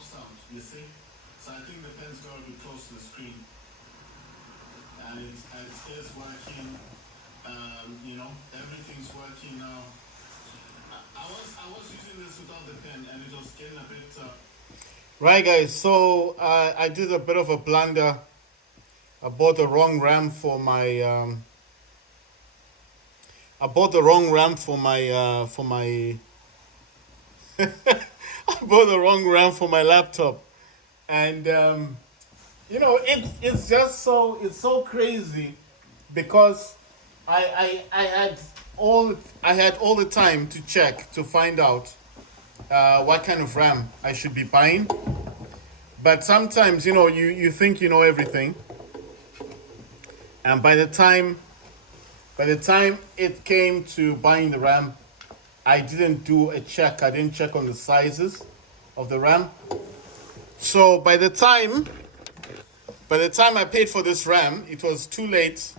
pops out, you see? So I think the pen's got to be close to the screen. And it is working, everything's working now. I was using this without the pen and it was getting a bit... Right, guys, so I did a bit of a blunder. I bought the wrong RAM for my... I bought the wrong RAM for my... I bought the wrong RAM for my laptop. And, it's just it's so crazy because I had all the time to check to find out what kind of RAM I should be buying. But sometimes, you think you know everything, and by the time it came to buying the RAM, I didn't do a check. I didn't check on the sizes of the RAM. So by the time I paid for this RAM, it was too late.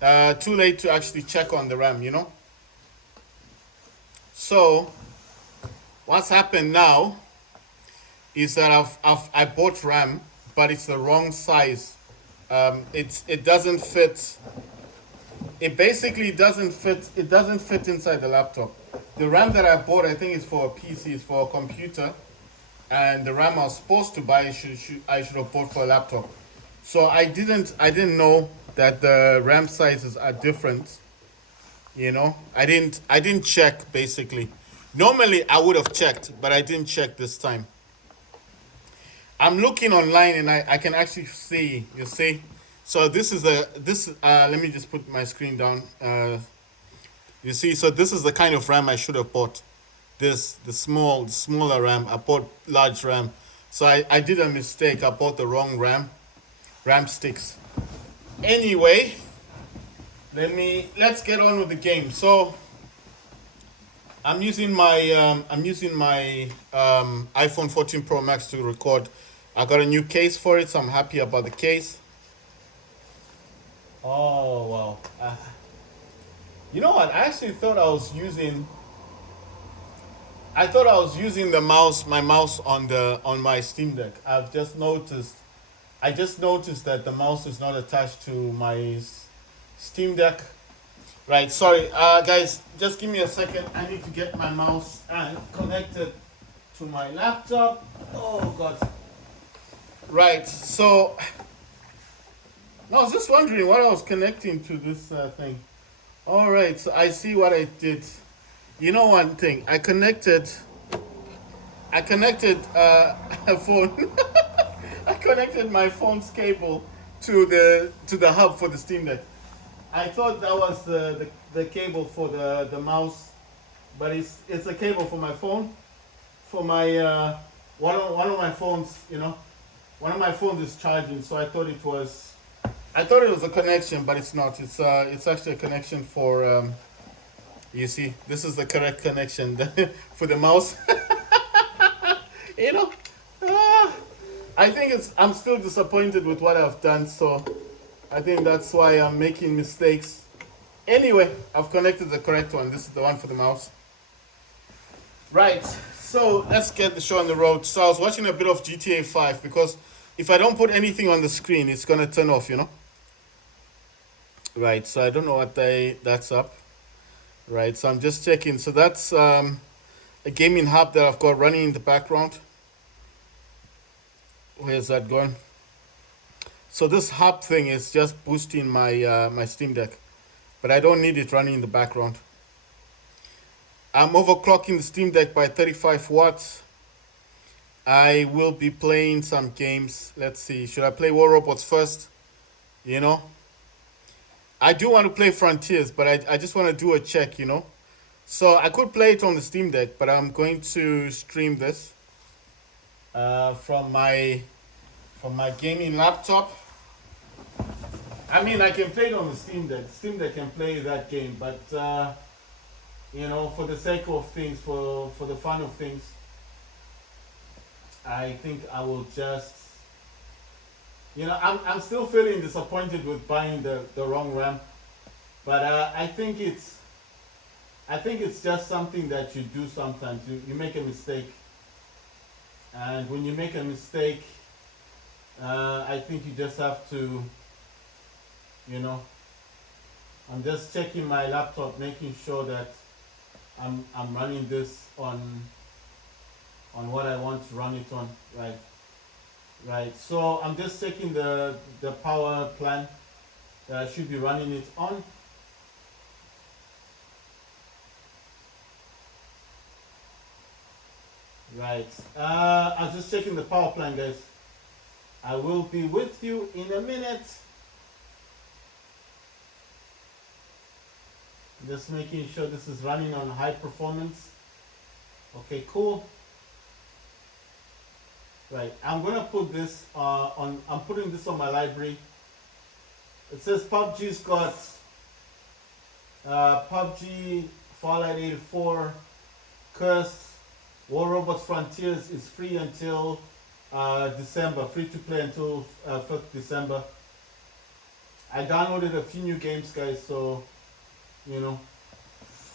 Too late to actually check on the RAM, So what's happened now is that I bought RAM, but it's the wrong size. It doesn't fit. It basically doesn't fit. It doesn't fit inside the laptop. The RAM that I bought, I think, is for a PC, is for a computer, and the RAM I was supposed to buy, I should have bought for a laptop. So I didn't know that the RAM sizes are different. I didn't check basically. Normally I would have checked, but I didn't check this time. I'm looking online and I can actually see. You see, so this is let me just put my screen down. You see, so this is the kind of RAM I should have bought. The smaller RAM. I bought large RAM. So I did a mistake. I bought the wrong RAM sticks. Anyway, let's get on with the game. So I'm using my iPhone 14 Pro Max to record. I got a new case for it, so I'm happy about the case. Oh wow! You know what? I actually thought I was using. I thought I was using my mouse on my Steam Deck. I just noticed that the mouse is not attached to my Steam Deck. Right, sorry, guys, just give me a second. I need to get my mouse connected to my laptop. Oh God. Right, so I was just wondering what I was connecting to this thing. All right, so I see what I did. You know one thing, I connected a phone. I connected my phone's cable to the hub for the Steam Deck. I thought that was the cable for the mouse, but it's a cable for my phone, for my one of my phones. One of my phones is charging, so I thought it was a connection, but it's not. It's actually a connection for. You see, this is the correct connection for the mouse. you know. I think I'm still disappointed with what I've done, so I think that's why I'm making mistakes. Anyway, I've connected the correct one. This is the one for the mouse. Right, so let's get the show on the road. So I was watching a bit of GTA 5 because if I don't put anything on the screen, it's gonna turn off, Right, so I don't know what that's up. Right, so I'm just checking. So that's a gaming hub that I've got running in the background. Where's that going? So this hub thing is just boosting my Steam Deck, but I don't need it running in the background. I'm overclocking the Steam Deck by 35 watts. I will be playing some games. Let's see. Should I play War Robots first? I do want to play Frontiers, but I just want to do a check, So I could play it on the Steam Deck, but I'm going to stream this from my gaming laptop. I mean, I can play it on the Steam Deck. Steam Deck can play that game, but for the sake of things, for the fun of things, I think I will just. I'm still feeling disappointed with buying the wrong RAM, but I think it's just something that you do sometimes. You make a mistake, And when you make a mistake, I think you just have to, you know, I'm just checking my laptop, making sure that I'm running this on what I want to run it on, right? Right. So I'm just checking the power plan that I should be running it on. Right. I was just checking the power plan, guys. I will be with you in a minute. Just making sure this is running on high performance. Okay, cool. Right. I'm gonna put this on. I'm putting this on my library. It says PUBG's got PUBG, Fallout 84, Cursed, War Robots Frontiers is free until December, free to play until 5th December. I downloaded a few new games, guys, so, you know.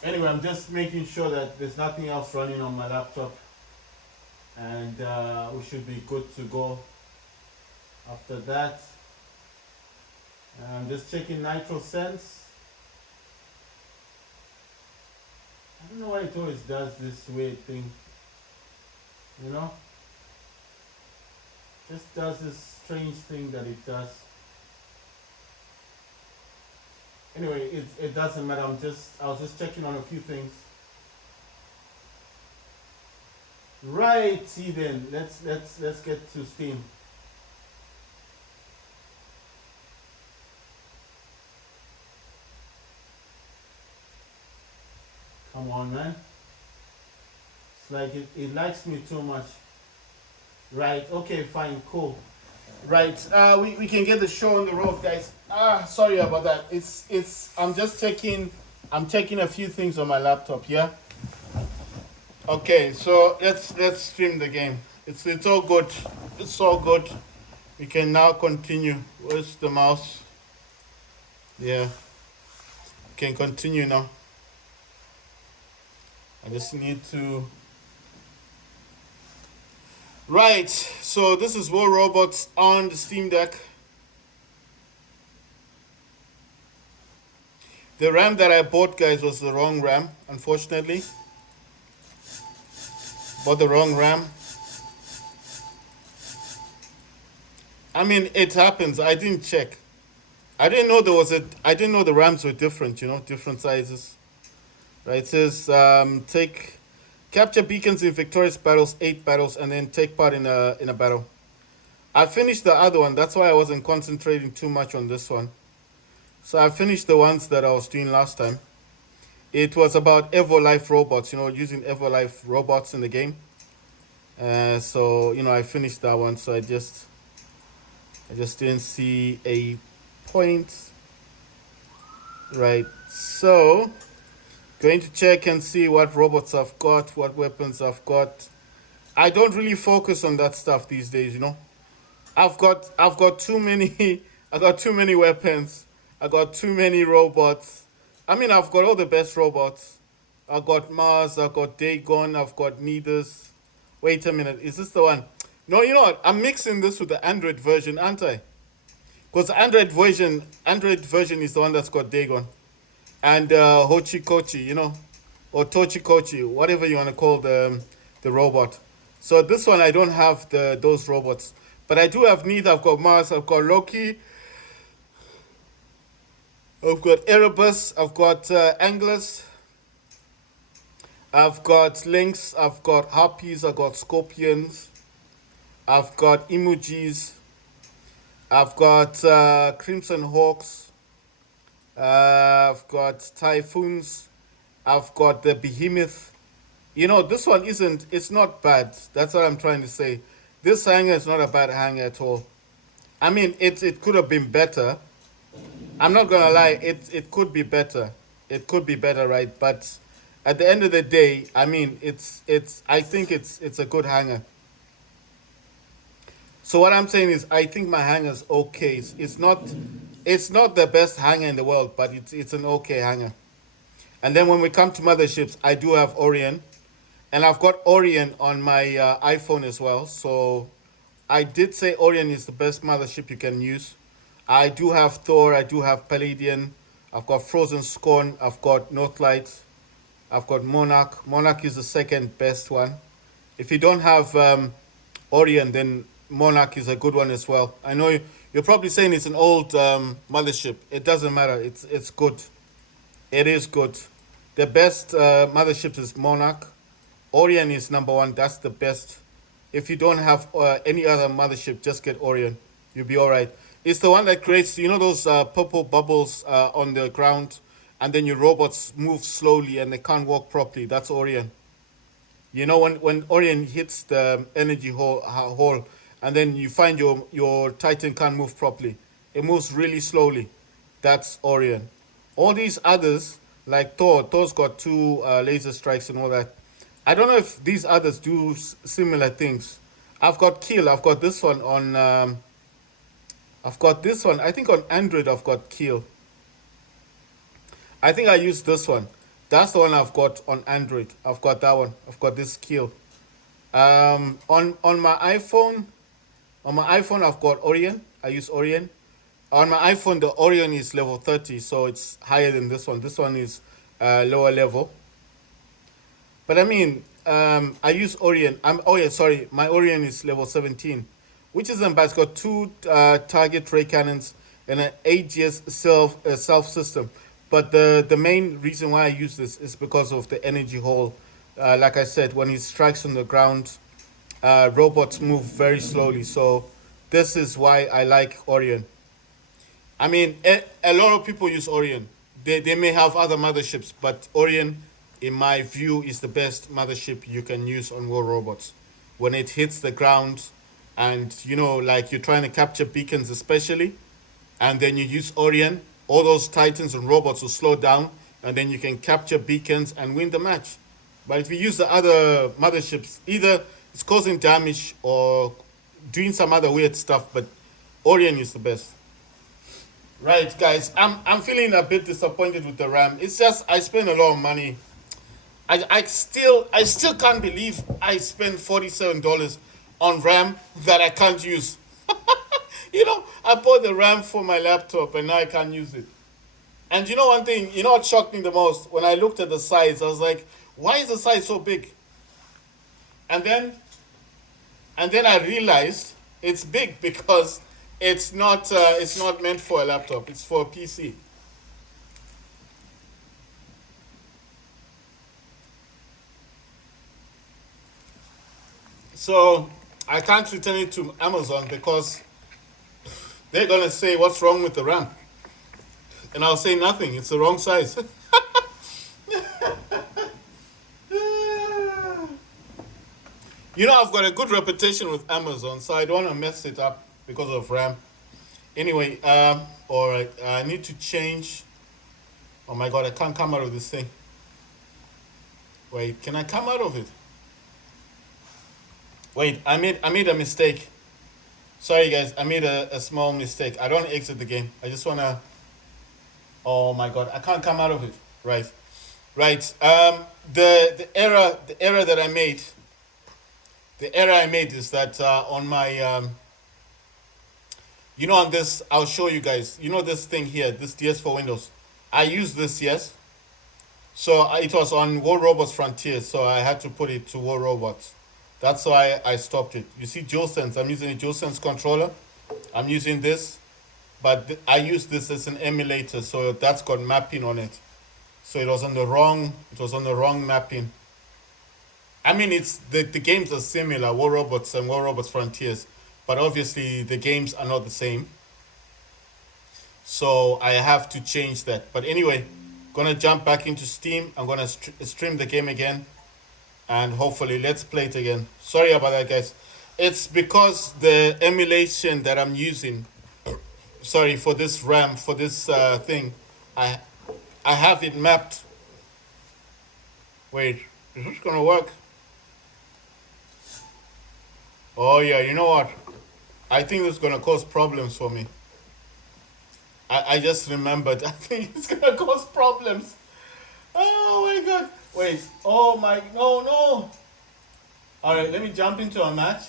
Anyway, I'm just making sure that there's nothing else running on my laptop. And we should be good to go after that. I'm just checking Nitro Sense. I don't know why it always does this weird thing. You know? Just does this strange thing that it does. Anyway, it doesn't matter. I was just checking on a few things. Right, see then. Let's get to Steam. Come on, man. It's like it likes me too much. Right, okay, fine, cool. Right, we can get the show on the road, guys. Sorry about that. I'm checking a few things on my laptop, yeah? Okay, so let's stream the game. It's all good. It's all good. We can now continue. Where's the mouse? Yeah. We can continue now. I just need to. Right, so this is War Robots on the Steam Deck. The RAM that I bought, guys, was the wrong RAM, unfortunately. Bought the wrong RAM. I mean, it happens. I didn't check. I didn't know I didn't know the RAMs were different, different sizes. Right, it says capture beacons in victorious battles, 8 battles, and then take part in a battle. I finished the other one. That's why I wasn't concentrating too much on this one. So I finished the ones that I was doing last time. It was about EvoLife robots, using EvoLife robots in the game. So I finished that one. So I just didn't see a point. Right. So going to check and see what robots I've got, what weapons I've got. I don't really focus on that stuff these days, I've got too many I got too many weapons. I got too many robots. I mean, I've got all the best robots. I've got Mars, I've got Dagon, I've got Nidus. Wait a minute, is this the one? No, you know what? I'm mixing this with the Android version, aren't I? Because the Android version is the one that's got Dagon. And Hochikochi, or Tochikochi, whatever you want to call the robot. So this one I don't have those robots, but I do have Nida. I've got Mars. I've got Loki. I've got Erebus. I've got Anglers. I've got Lynx. I've got Harpies. I've got Scorpions. I've got Emojis. I've got Crimson Hawks. I've got Typhoons. I've got the Behemoth. This one it's not bad. That's what I'm trying to say. This hanger is not a bad hanger at all. I mean, it could have been better. I'm not gonna lie, it could be better. It could be better, right? But at the end of the day, I mean, I think it's a good hanger. So what I'm saying is, I think my hanger's okay. It's not the best hanger in the world, but it's an okay hanger. And then when we come to motherships, I do have Orion, and I've got Orion on my iPhone as well. So I did say Orion is the best mothership you can use. I do have Thor, I do have Palladian, I've got Frozen Scorn, I've got Northlight, I've got Monarch. Monarch is the second best one. If you don't have Orion, then Monarch is a good one as well. I know you're probably saying it's an old mothership. It doesn't matter. It's good. It is good. The best mothership is Monarch. Orion is number one. That's the best. If you don't have any other mothership, just get Orion. You'll be all right. It's the one that creates, those purple bubbles on the ground, and then your robots move slowly and they can't walk properly. That's Orion. When Orion hits the energy hole, and then you find your Titan can't move properly. It moves really slowly. That's Orion. All these others, like Thor's got two laser strikes and all that. I don't know if these others do similar things. I've got Kill. I've got this one on. I've got this one. I think on Android I've got Kill. I think I use this one. That's the one I've got on Android. I've got that one. I've got this Kill. On my iPhone I've got Orion. I use Orion. On my iPhone the Orion is level 30, so it's higher than this one. This one is lower level. But I mean, I use Orion. Oh yeah, sorry. My Orion is level 17, which isn't bad. It's got two target ray cannons and an AGS self system. But the main reason why I use this is because of the energy hole. Like I said, when it strikes on the ground, robots move very slowly. So this is why I like Orion. I mean, a lot of people use Orion. They may have other motherships, but Orion, in my view, is the best mothership you can use on War Robots. When it hits the ground, and like you're trying to capture beacons, especially, and then you use Orion, all those Titans and robots will slow down, and then you can capture beacons and win the match. But if you use the other motherships, either it's causing damage or doing some other weird stuff, but Orion is the best. Right, guys, I'm feeling a bit disappointed with the RAM. It's just I spent a lot of money. I still can't believe I spent $47 on RAM that I can't use. I bought the RAM for my laptop and now I can't use it. And one thing, what shocked me the most? When I looked at the size, I was like, why is the size so big? And then I realized it's big because it's not meant for a laptop. It's for a PC. So I can't return it to Amazon because they're gonna say what's wrong with the RAM, and I'll say nothing. It's the wrong size. I've got a good reputation with Amazon, so I don't want to mess it up because of RAM. Anyway, all right, I need to change. Oh my God, I can't come out of this thing. Wait, can I come out of it? Wait, I made a mistake. Sorry guys, I made a small mistake. I don't exit the game. I just wanna. Oh my God, I can't come out of it. Right, right. The error that I made. The error I made is that on my on this, I'll show you guys. This thing here, this DS for Windows. I use this, yes. So it was on War Robots Frontier, so I had to put it to War Robots. That's why I stopped it. You see DualSense, I'm using a DualSense controller. I'm using this, but I use this as an emulator, so that's got mapping on it. So it was on the wrong mapping. I mean, it's the games are similar, War Robots and War Robots Frontiers, but obviously the games are not the same. So I have to change that. But anyway, gonna jump back into Steam. I'm gonna stream the game again, and hopefully let's play it again. Sorry about that, guys. It's because the emulation that I'm using, sorry, for this RAM, for this thing, I have it mapped. Wait, is this gonna work? Oh yeah, you know what? I think this is gonna cause problems for me. I just remembered. I think it's gonna cause problems. Oh my God! Wait. Oh my. No, no. All right, let me jump into a match.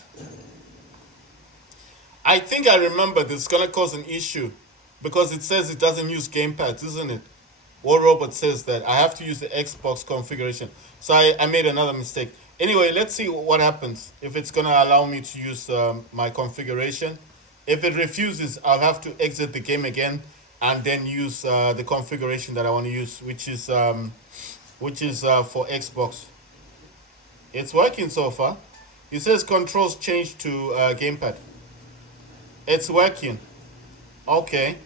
I think I remember this is gonna cause an issue because it says it doesn't use gamepads, isn't it? What robot says that I have to use the Xbox configuration. So I made another mistake. Anyway, let's see what happens if it's gonna allow me to use my configuration. If it refuses, I'll have to exit the game again and then use the configuration that I want to use, which is for Xbox. It's working so far. It says controls change to gamepad. It's working. Okay.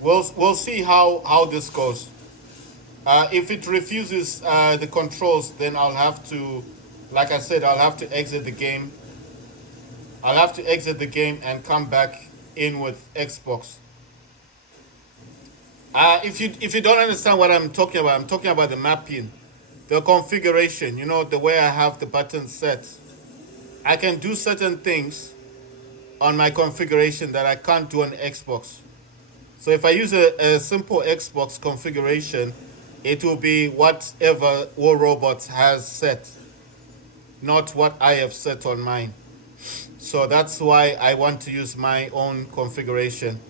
We'll see how this goes. If it refuses the controls, then I'll have to, like I said, I'll have to exit the game. I'll have to exit the game and come back in with Xbox. If you don't understand what I'm talking about the mapping, the configuration. You know, the way I have the buttons set. I can do certain things on my configuration that I can't do on Xbox. So if I use a simple Xbox configuration, it will be whatever War Robots has set, not what I have set on mine. So that's why I want to use my own configuration.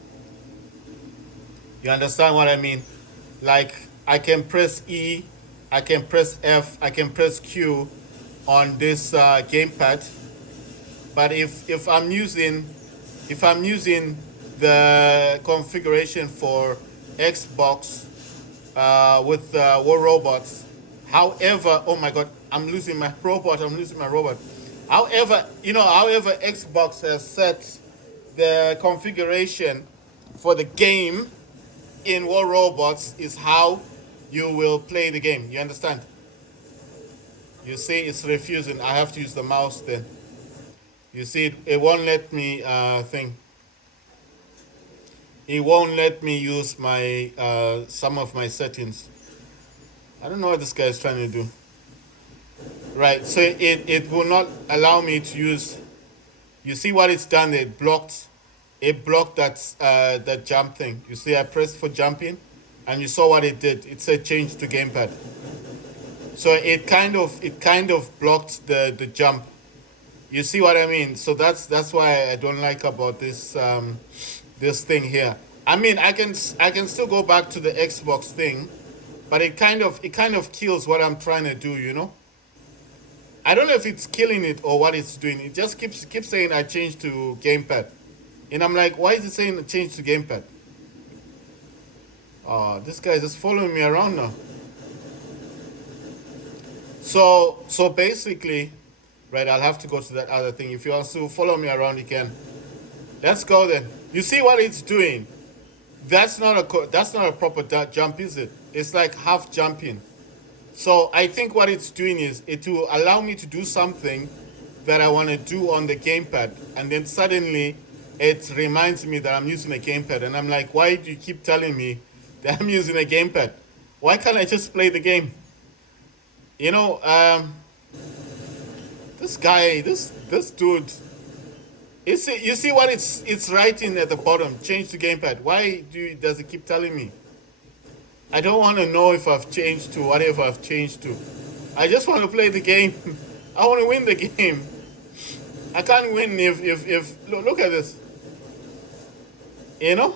You understand what I mean? Like I can press E, I can press F, I can press Q on this gamepad. But if I'm using the configuration for Xbox with War Robots, however, oh my God, I'm losing my robot. I'm losing my robot. However, Xbox has set the configuration for the game in War Robots is how you will play the game. You understand? You see, it's refusing. I have to use the mouse then. You see, it won't let me thing. It won't let me use my some of my settings. I don't know what this guy is trying to do. Right, so it will not allow me to use. You see what it's done? It blocked that jump thing. You see, I pressed for jumping, and you saw what it did. It said change to gamepad. So it kind of blocked the jump. You see what I mean? So that's why I don't like about this thing here. I mean, I can still go back to the Xbox thing, but it kind of kills what I'm trying to do. You know. I don't know if it's killing it or what it's doing. It just keeps saying I changed to gamepad, and I'm like, why is it saying change to gamepad? Oh, this guy is just following me around now. So basically, right? I'll have to go to that other thing. If you want to follow me around, you can. Let's go then. You see what it's doing? That's not a proper jump, is it? It's like half jumping. So I think what it's doing is it will allow me to do something that I want to do on the gamepad, and then suddenly it reminds me that I'm using a gamepad, and I'm like, why do you keep telling me that I'm using a gamepad? Why can't I just play the game? You know, this guy, this dude. You see what it's writing at the bottom? Change to gamepad. Why does it keep telling me? I don't want to know if I've changed to whatever I've changed to. I just want to play the game. I want to win the game. I can't win if look at this. You know?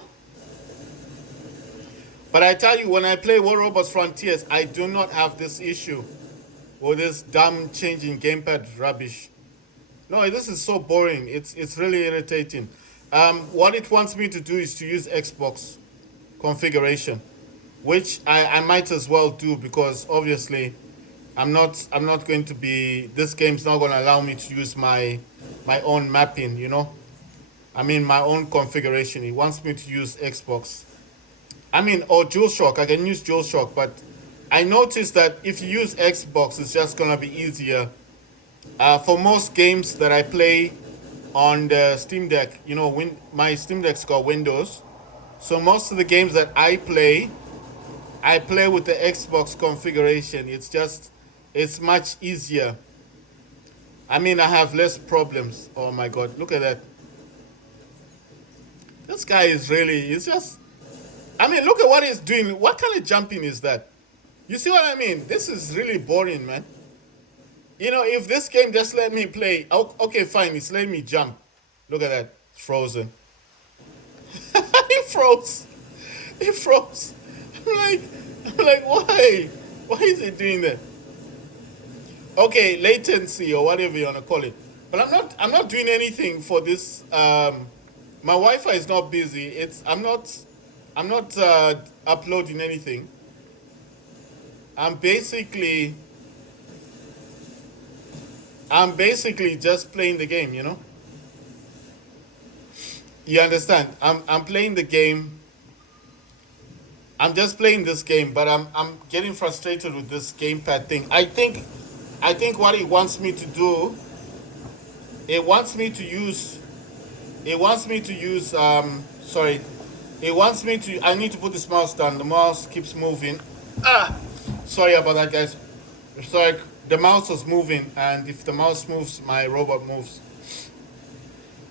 But I tell you, when I play War Robots Frontiers, I do not have this issue with this dumb changing gamepad rubbish. No, this is so boring. It's really irritating. What it wants me to do is to use Xbox configuration, which I might as well do because obviously I'm not going to be, this game's not going to allow me to use my own mapping. You know, I mean my own configuration. It wants me to use Xbox. I mean, or DualShock. I can use DualShock, but I noticed that if you use Xbox, it's just gonna be easier. For most games that I play on the Steam Deck, you know, my Steam Deck's got Windows, so most of the games that I play with the Xbox configuration. It's much easier. I mean, I have less problems. Oh my God, look at that. This guy is really, it's just, I mean, look at what he's doing. What kind of jumping is that? You see what I mean? This is really boring, man. If this game just let me play, okay, fine, it's letting me jump. Look at that, it's frozen. It froze. It froze. I'm like, why? Why is it doing that? Okay, latency or whatever you wanna call it. But I'm not doing anything for this. My Wi-Fi is not busy. I'm not uploading anything. I'm basically I'm basically just playing the game. You understand? I'm playing the game. I'm just playing this game, but I'm getting frustrated with this gamepad thing. I think what it wants me to do, it wants me to use it wants me to use sorry. It wants me to I need to put this mouse down. The mouse keeps moving. Sorry about that, guys. It's like the mouse was moving, and if the mouse moves, my robot moves.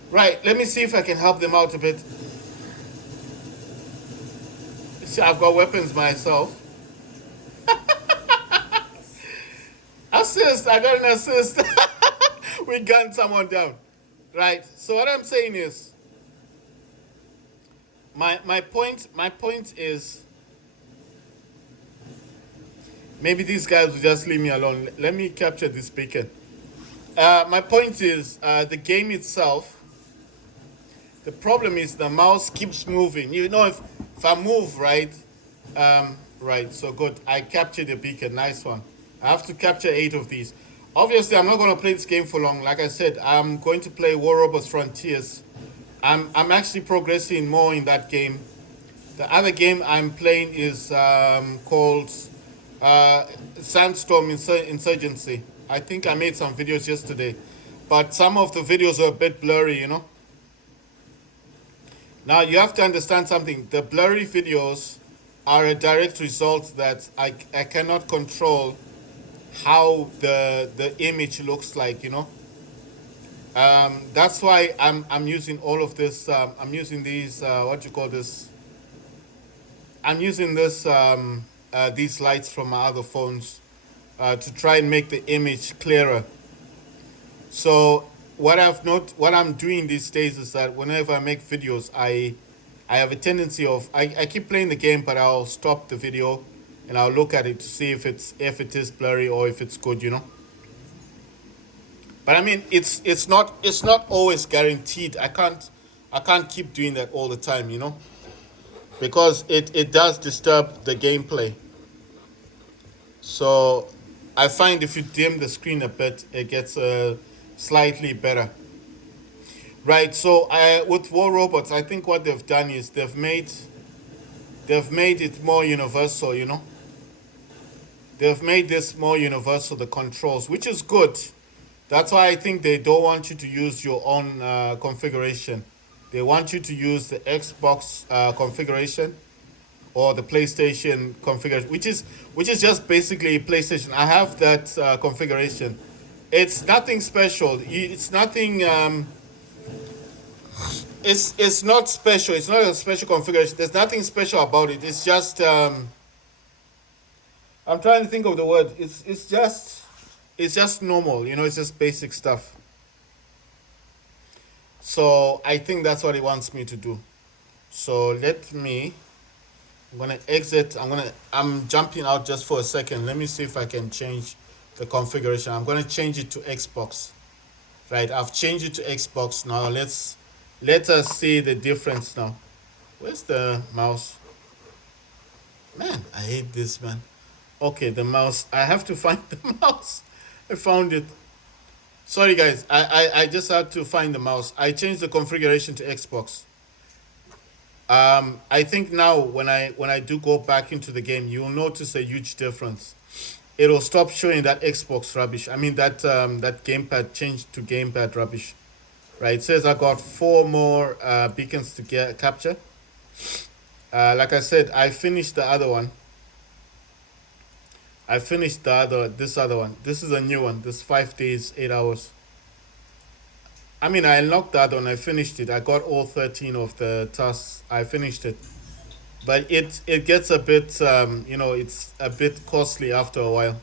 Right, let me see if I can help them out a bit. See, I've got weapons myself. Assist, I got an assist. We gunned someone down. Right. So what I'm saying is my point is maybe these guys will just leave me alone. Let me capture this beacon. My point is the game itself. The problem is the mouse keeps moving. If I move right, right. So good. I captured the beacon. Nice one. I have to capture 8 of these. Obviously, I'm not going to play this game for long. Like I said, I'm going to play War Robots Frontiers. I'm actually progressing more in that game. The other game I'm playing is called Sandstorm Insurgency. I think I made some videos yesterday, but some of the videos are a bit blurry. Now you have to understand something. The blurry videos are a direct result that I cannot control how the image looks like. That's why I'm using all of this. I'm using these what you call this. I'm using these lights from my other phones to try and make the image clearer. So what I'm doing these days is that whenever I make videos, I have a tendency of I keep playing the game, but I'll stop the video and I'll look at it to see if it is blurry or if it's good. But I mean, it's not always guaranteed. I can't keep doing that all the time, because it does disturb the gameplay. So I find if you dim the screen a bit, it gets slightly better. Right. So with War Robots, I think what they've done is they've made it more universal. They've made this more universal, the controls, which is good. That's why I think they don't want you to use your own configuration. They want you to use the Xbox configuration or the PlayStation configuration, which is just basically PlayStation. I have that configuration. It's nothing special. It's nothing. It's not special. It's not a special configuration. There's nothing special about it. It's just. I'm trying to think of the word. It's just normal. It's just basic stuff. So I think that's what he wants me to do. So let me. I'm gonna exit. I'm jumping out just for a second. Let me see if I can change the configuration. I'm gonna change it to Xbox. Right. I've changed it to Xbox now. Let us see the difference now. Where's the mouse? Man, I hate this, man. Okay, the mouse. I have to find the mouse. I found it. Sorry, guys. I just had to find the mouse. I changed the configuration to Xbox. I think now when I do go back into the game, you'll notice a huge difference. It'll stop showing that Xbox rubbish. I mean that gamepad changed to gamepad rubbish. Right? It says I got 4 more beacons to capture. Like I said, I finished the other one. I finished this other one. This is a new one. This 5 days, 8 hours. I mean, I unlocked that one. I finished it. I got all 13 of the tasks. I finished it, but it gets a bit it's a bit costly after a while.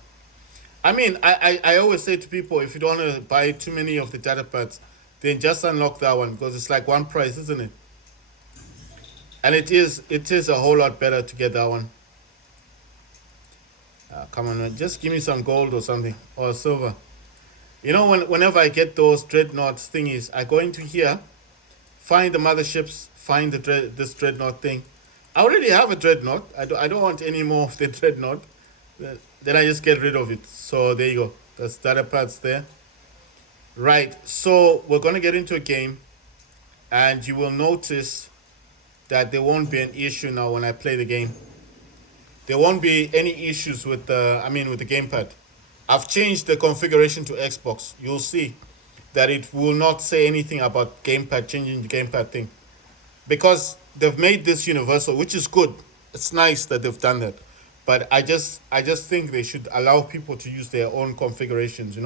I mean, I always say to people, if you don't want to buy too many of the data pads, then just unlock that one because it's like one price, isn't it? And it is a whole lot better to get that one. Come on, man. Just give me some gold or something or silver. Whenever I get those dreadnoughts thingies, I go into here, find the motherships, find this dreadnought thing. I already have a dreadnought. I don't want any more of the dreadnought. Then I just get rid of it. So there you go. That's data pads there. Right. So we're gonna get into a game, and you will notice that there won't be an issue now when I play the game. There won't be any issues with the gamepad. I've changed the configuration to Xbox. You'll see that it will not say anything about gamepad changing the gamepad thing because they've made this universal, which is good. It's nice that they've done that, but I just think they should allow people to use their own configurations.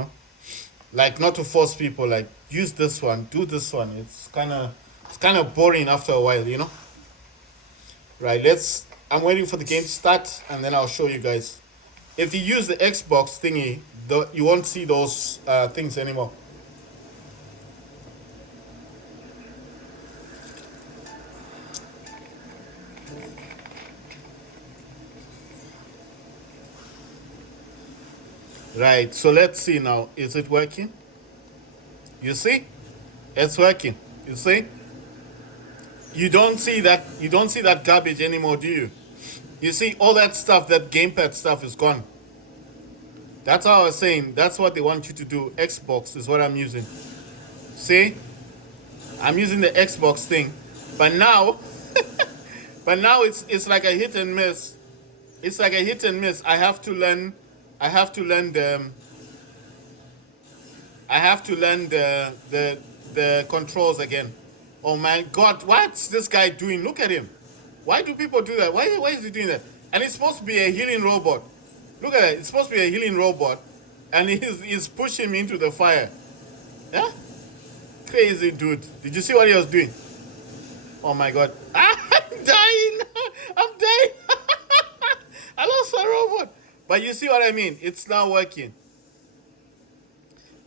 Like not to force people. Like use this one, do this one. It's kind of boring after a while. Right? I'm waiting for the game to start, and then I'll show you guys. If you use the Xbox thingy, you won't see those things anymore. Right. So let's see now. Is it working? You see? It's working. You see? You don't see that garbage anymore, do you? You see all that stuff, that gamepad stuff is gone. That's how I was saying. That's what they want you to do. Xbox is what I'm using. See? I'm using the Xbox thing. But now it's like a hit and miss. It's like a hit and miss. I have to learn the controls again. Oh my god, what's this guy doing? Look at him. Why do people do that? Why is he doing that? And it's supposed to be a healing robot. Look at that. It's supposed to be a healing robot. And he's pushing me into the fire. Yeah? Crazy dude. Did you see what he was doing? Oh my god. I'm dying. I'm dying. I lost my robot. But you see what I mean? It's not working.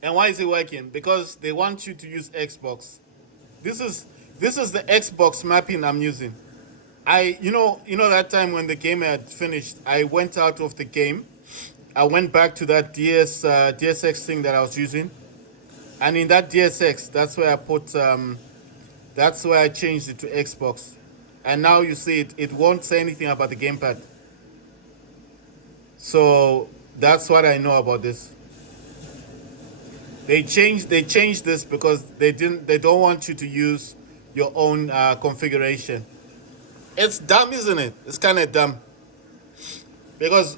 And why is it working? Because they want you to use Xbox. This is this is the Xbox mapping I'm using. You know that time when the game had finished, I went out of the game. I went back to that DSX thing that I was using, and in that DSX, that's where I changed it to Xbox, and now you see it won't say anything about the gamepad. So that's what I know about this. They changed this because they don't want you to use your own configuration. It's dumb, isn't it? It's kind of dumb because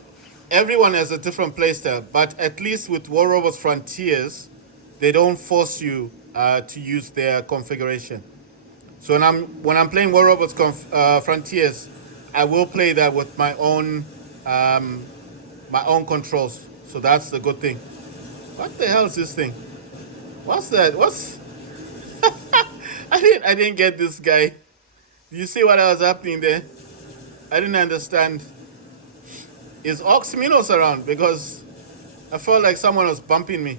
everyone has a different playstyle. But at least with War Robots Frontiers, they don't force you to use their configuration. So when I'm playing War Robots Frontiers, I will play that with um, my own controls. So that's the good thing. What the hell is this thing? What's that? I didn't get this guy. Do you see what was happening there? I didn't understand. Is Oxminos around? Because I felt like someone was bumping me.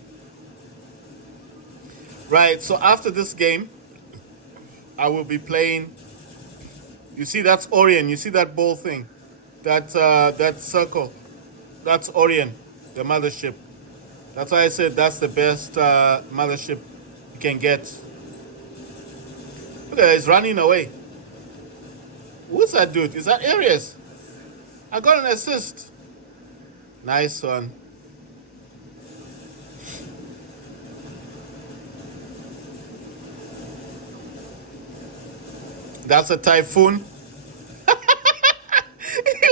Right, so after this game, I will be playing. You see, that's Orion. You see that ball thing? That circle. That's Orion, the mothership. That's why I said that's the best mothership you can get. Look at that, he's running away. Who's that dude? Is that Aries? I got an assist. Nice one. That's a typhoon. He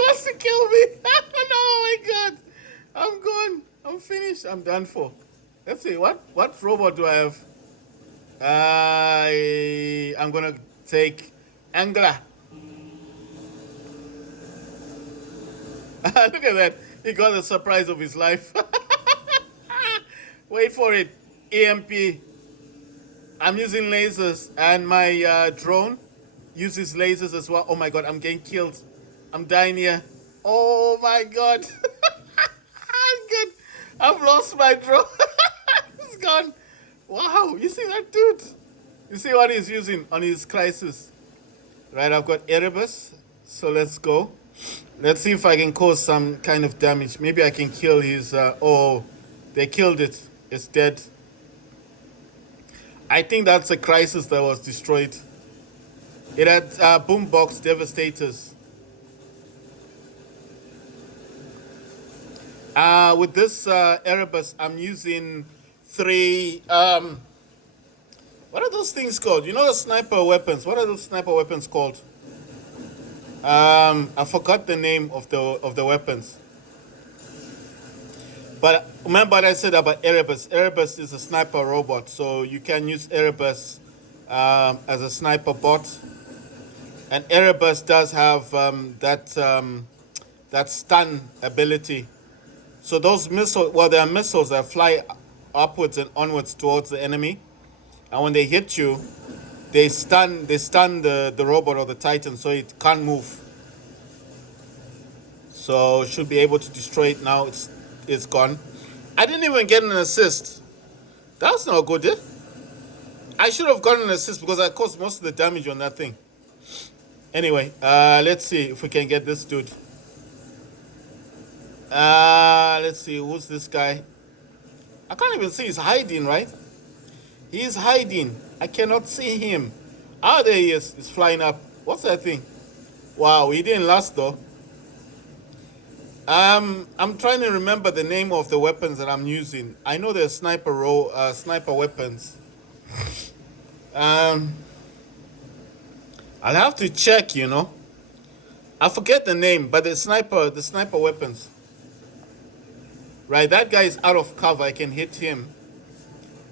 wants to kill me. No, oh my god. I'm gone. I'm finished. I'm done for. Let's see. What robot do I have? I'm gonna take Angler. Look at that. He got the surprise of his life. Wait for it. EMP. I'm using lasers, and my drone uses lasers as well. Oh my god, I'm getting killed. I'm dying here. Oh my god. I'm good. I've lost my drone. It's gone. Wow, you see that dude? You see what he's using on his crisis? Right, I've got Erebus. So let's go. Let's see if I can cause some kind of damage. Maybe I can kill his... oh, they killed it. It's dead. I think that's a crisis that was destroyed. It had boombox devastators. With this Erebus, I'm using 3... what are those things called? You know the sniper weapons. What are those sniper weapons called? I forgot the name of the weapons. But remember what I said about Erebus. Erebus is a sniper robot, so you can use Erebus as a sniper bot. And Erebus does have that stun ability. So those missiles, well, they are missiles that fly upwards and onwards towards the enemy, and when they hit you, they stun the robot or the Titan, so it can't move. So should be able to destroy it now. It's gone. I didn't even get an assist. That's not good, eh? I should have gotten an assist because I caused most of the damage on that thing. Anyway, let's see if we can get this dude. Let's see, who's this guy? I can't even see. He's hiding, right? He's hiding. I cannot see him. Ah, there he is. He's flying up. What's that thing? Wow, he didn't last though. I'm trying to remember the name of the weapons that I'm using. I know they're sniper weapons. I'll have to check, you know. I forget the name, but the sniper weapons. Right, that guy is out of cover. I can hit him.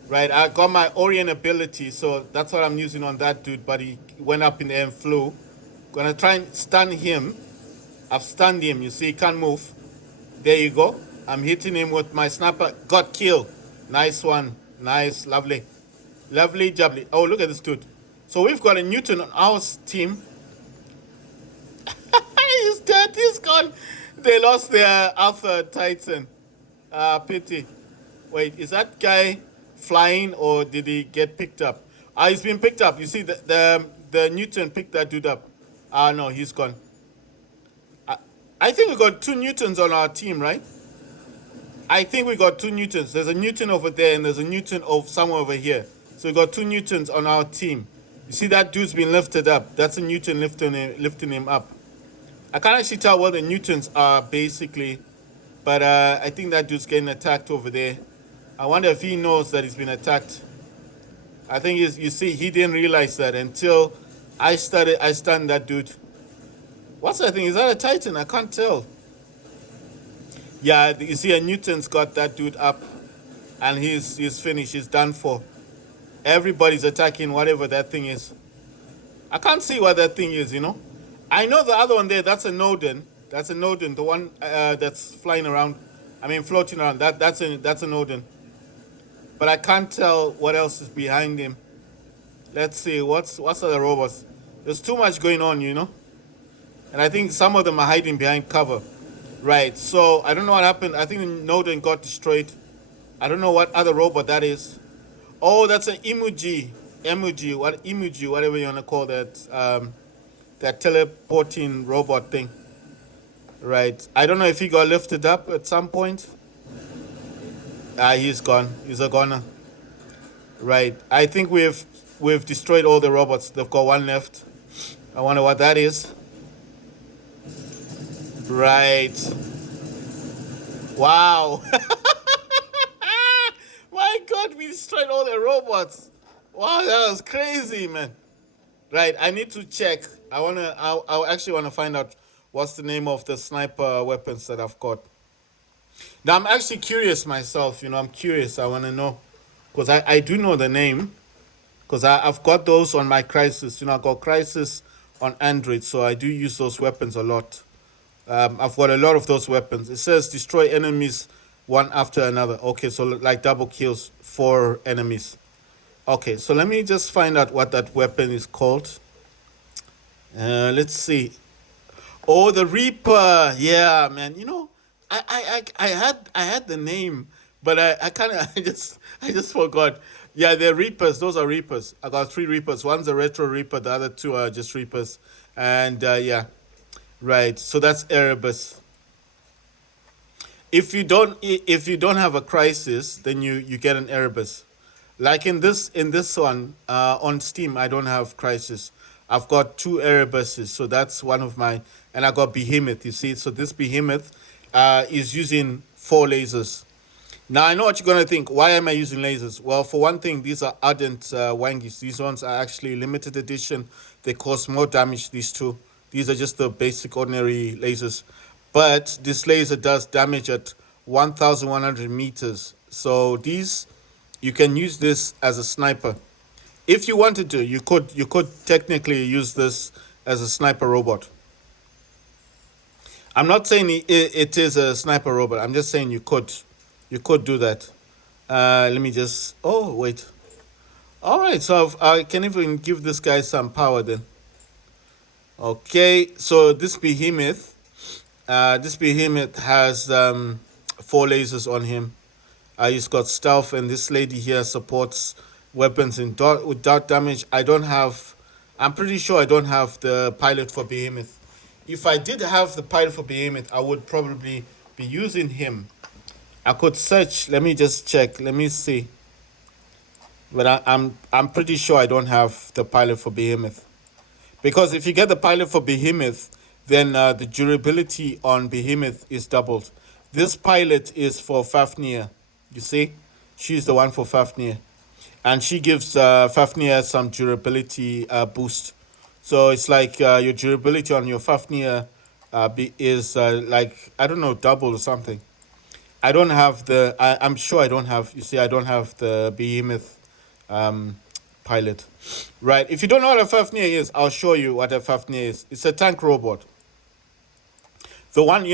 Right, I got my Orient ability, so that's what I'm using on that dude, but he went up in the air and flew. Gonna try and stun him. I've stunned him, you see, he can't move. There you go. I'm hitting him with my sniper. Got killed. Nice one. Nice, lovely. Lovely jubbly. Oh, look at this dude. So we've got a Newton on our team. He's dead, he's gone. They lost their Alpha Titan. Pity. Wait, is that guy flying or did he get picked up? He's been picked up. You see, the Newton picked that dude up. No, he's gone. I think we got 2 Newtons on our team, right? I think we got 2 Newtons. There's a Newton over there and there's a Newton somewhere over here. So we got 2 Newtons on our team. You see that dude's been lifted up. That's a Newton lifting him up. I can't actually tell what the Newtons are basically, but I think that dude's getting attacked over there. I wonder if he knows that he's been attacked. I think you see, he didn't realize that until I stunned that dude. What's that thing? Is that a Titan? I can't tell. Yeah, you see, a Newton's got that dude up, and he's finished. He's done for. Everybody's attacking whatever that thing is. I can't see what that thing is, you know. I know the other one there. That's a Nodin. That's a Nodin. The one that's flying around. I mean, floating around. That's a Nodin. But I can't tell what else is behind him. Let's see. What's other robots? There's too much going on, you know. And I think some of them are hiding behind cover. Right, so I don't know what happened. I think Nodin got destroyed. I don't know what other robot that is. Oh, that's an emoji, whatever you want to call that. That teleporting robot thing. Right, I don't know if he got lifted up at some point. He's gone. He's a goner. Right, I think we've destroyed all the robots. They've got one left. I wonder what that is. Right. Wow. My God, we destroyed all the robots. Wow, that was crazy, man. Right, I need to check. I actually want to find out what's the name of the sniper weapons that I've got. Now, I'm actually curious myself, you know, I'm curious. I want to know. Because I do know the name. Because I've got those on my Crisis. You know, I've got Crisis on Android, so I do use those weapons a lot. I've got a lot of those weapons. It says destroy enemies one after another. Okay, so like double kills 4 enemies. Okay, so let me just find out what that weapon is called. Let's see. Oh, the Reaper. Yeah, man. You know, I had the name, but I kind of I just forgot. Yeah, they're Reapers. Those are Reapers. I got three Reapers. One's a retro Reaper. The other two are just Reapers. And yeah, right. So that's Erebus. If you don't have a crisis, then you get an Erebus. Like in this one on Steam, I don't have crisis. I've got two Erebuses, so that's one of my, and I got Behemoth. You see, so this Behemoth is using four lasers. Now I know what you're gonna think. Why am I using lasers? Well, for one thing, these are ardent Wangis. These ones are actually limited edition. They cause more damage. These two. These are just the basic ordinary lasers, but this laser does damage at 1,100 meters. So these, you can use this as a sniper. If you wanted to, you could technically use this as a sniper robot. I'm not saying it is a sniper robot. I'm just saying you could do that. Let me just. Oh wait. All right. So I can even give this guy some power then. Okay. So this behemoth has four lasers on him. He's got stealth, and this lady here supports weapons in with dart damage. I don't have. I'm pretty sure I don't have the pilot for behemoth. If I did have the pilot for behemoth, I would probably be using him. I could search. Let me just check. Let me see. But I'm pretty sure I don't have the pilot for behemoth, because if you get the pilot for behemoth, then the durability on behemoth is doubled. This pilot is for Fafnir. You see, she's the one for Fafnir, and she gives Fafnir some durability boost. So it's like your durability on your Fafnir is like, I don't know, double or something. I don't have the. I'm sure I don't have. You see, I don't have the behemoth um, pilot. Right. If you don't know what a Fafnir is, I'll show you what a Fafnir is. It's a tank robot. The one,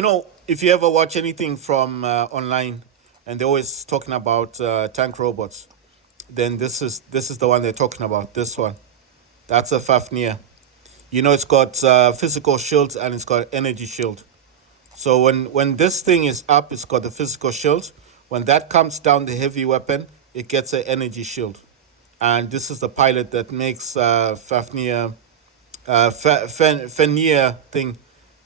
if you ever watch anything from online, and they're always talking about tank robots, then this is the one they're talking about. This one, that's a Fafnir. It's got physical shields and it's got energy shield. So when this thing is up, it's got the physical shield. When that comes down, the heavy weapon, it gets an energy shield. And this is the pilot that makes Fafnir, Fenrir thing.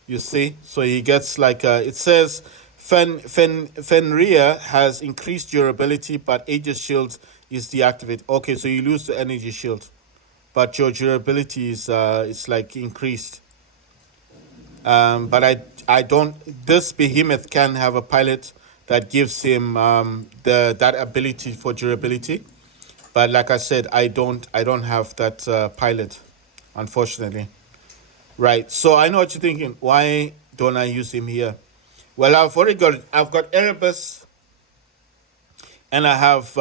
You see, so he gets like it says, Fenrir has increased durability, but Aegis shield is deactivated. Okay, so you lose the energy shield, but your durability is it's like increased. But I don't. This behemoth can have a pilot that gives him that ability for durability. But like I said, I don't have that pilot, unfortunately. Right. So I know what you're thinking. Why don't I use him here? Well, I've got Erebus, and I have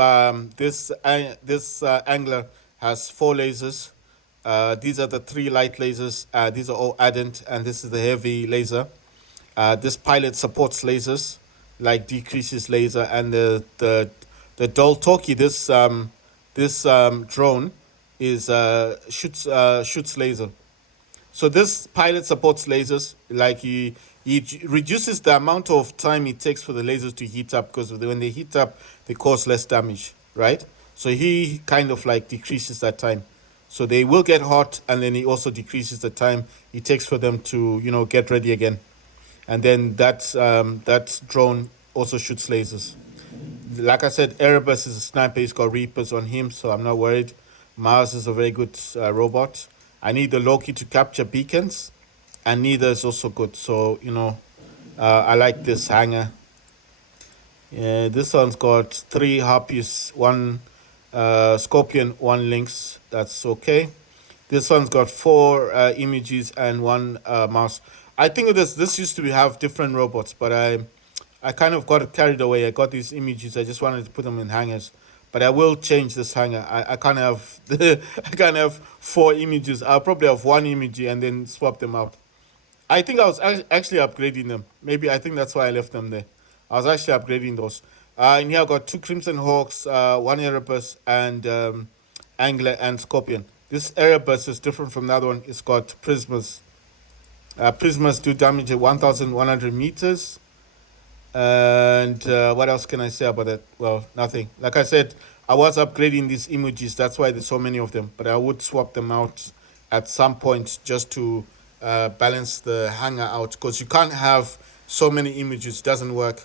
this angler has four lasers. These are the three light lasers. These are all ardent, and this is the heavy laser. This pilot supports lasers, like decreases laser, and the Doltoki, this drone is shoots laser. So this pilot supports lasers. Like he reduces the amount of time it takes for the lasers to heat up, because when they heat up, they cause less damage, right? So he kind of like decreases that time. So they will get hot, and then he also decreases the time it takes for them to get ready again. And then that drone also shoots lasers. Like I said, Erebus is a sniper. He's got Reapers on him, so I'm not worried. Mars is a very good robot. I need the Loki to capture beacons, and neither is also good. So I like this hanger. Yeah, this one's got three harpies, one scorpion, one lynx. That's okay. This one's got four images and one mouse. I think this used to have different robots, but I kind of got carried away. I got these images. I just wanted to put them in hangers, but I will change this hanger. I can't have I can't have four images. I'll probably have one image and then swap them out. I think I was actually upgrading them. Maybe I think that's why I left them there. I was actually upgrading those. And here I got two Crimson Hawks, one Erebus, and Angler and Scorpion. This Erebus is different from the other one. It's got prismas. Prismas do damage at 1,100 meters. And what else can I say about that? Well, nothing. Like I said, I was upgrading these emojis. That's why there's so many of them. But I would swap them out at some point just to balance the hanger out, because you can't have so many images. It doesn't work.